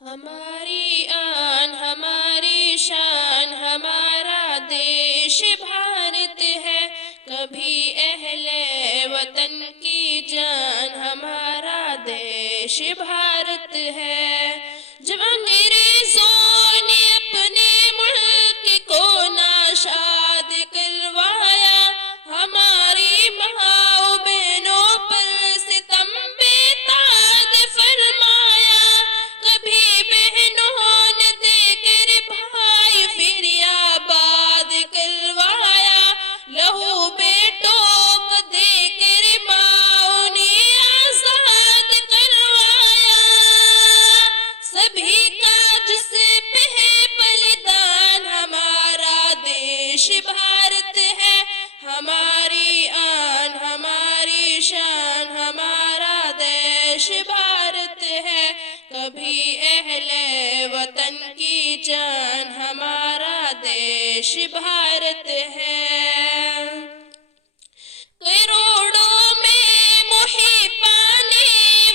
ہماری آن ہماری شان ہمارا دیش بھارت ہے، کبھی اہل وطن کی جان ہمارا دیش بھارت ہے۔ جب انگریزوں نے اپنے ملک کو ناشاد کروایا، ہماری ماں بہنوں پر ستم بے تاب فرمایا، کبھی بہنوں نے دے کر بھائی پھر آباد کروایا، لہو بیٹوں کو دے کر ماں نے آزاد کروایا، سبھی کا جس پہ بلیدان ہمارا دیش بھارت ہے، ہماری آن ہماری شان ہمارا دیش بھارت ہے، کبھی اہل وطن کی جان ہمارا دیش بھارت ہے۔ کروڑوں میں محبان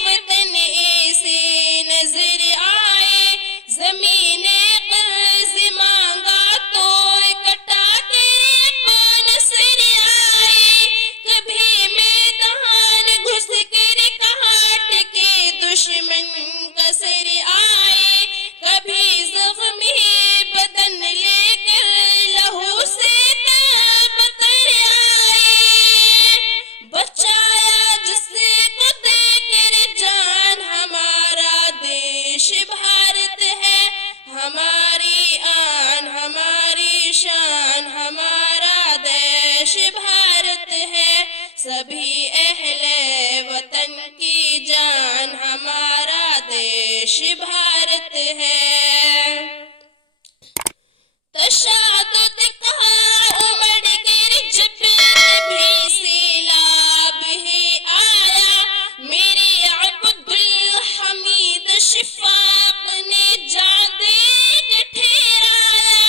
وطن ایسے نظر آئے، زمین قرض مانگا تو کٹا کے اپنا سر آئے، کبھی میدان گھس کر کاٹ کے دشمن کا سر آئے، کبھی زخمی بدن لے کر لہو سے تاب تر آئے، بچایا جس کو دے کر جان ہمارا دیش بھارت ہے، ہماری آن ہماری شان ہمارا دیش بھارت ہے، سبھی اہل وطن کی جان ہمارا دیش بھارت ہے۔ تشدد کا امڑ کر جب کبھی سیلاب ہی آیا، میرے عبدالحمید شفاق نے جان دے کے ٹھہرایا،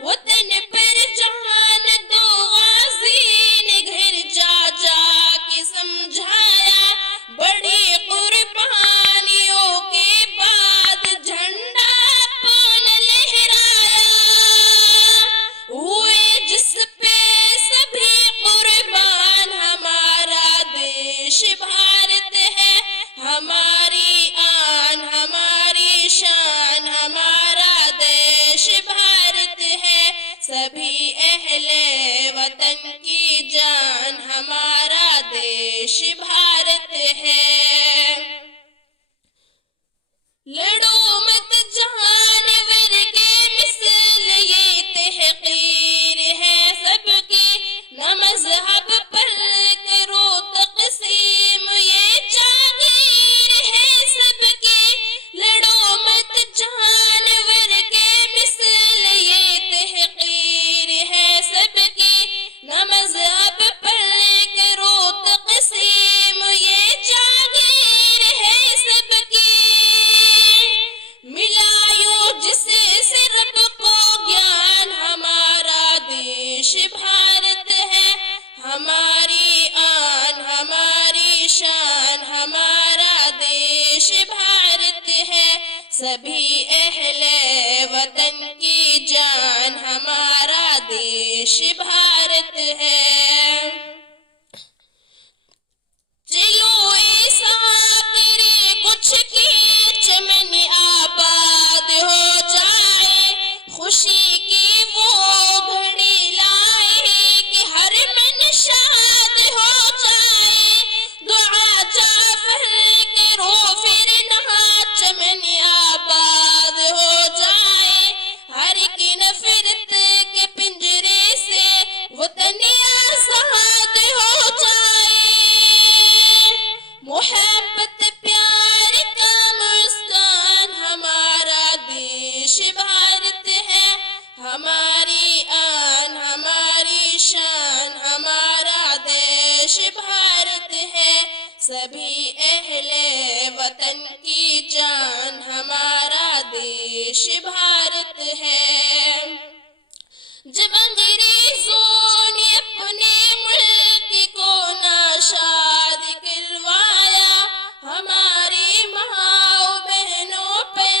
وطن پر جان دو غازی نے گھر جا جا کے سمجھایا، بڑی قربانیوں کے بعد جھنڈا اپنا لہرایا، ہوئے جس پہ سبھی قربان ہمارا دیش بھارت ہے، ہماری آن ہماری شان ہمارا دیش بھارت ہے، سبھی اہل وطن کی جان ہمارا دیش بھارت ہے۔ لڑو مت جانور کے مثل یہ تحقیر ہے سب کی، نہ مذہب پر کرو تقسیم یہ جاگیر ہے سب کی، لڑو مت جانور کے مثل یہ تحقیر ہے سب کی، نہ مذہب پر کرو تقسیم یہ جاگیر ہے سب کی، ملا یوں جس سے رب کو گیان ہمارا دیش بھارت ہے، ہماری آن ہماری شان ہمارا دیش بھارت ہے، سبھی اہل وطن کی جان ہمارا دیش بھارت ہے۔ چلو ایسا کرے کچھ کہ چمن آباد ہو جائے، خوشی کی وہ گھڑی لائے کہ ہر من شاد ہو جائے، دعا جعفر کرو پھر نہ چمن آباد ہو جائے، ہر ایک نفرت کے پنجرے سے وطن آزاد ہو جائے، محبت پیار کا مسکان ہمارا دیش بھارت ہے، ہماری آن ہماری شان ہمارا دیش بھارت ہے، سبھی اہل وطن کی جان ہمارا دیش بھارت ہے۔ جب انگریزوں نے اپنے ملک کو ناشاد کروایا، ہماری ماں بہنوں پر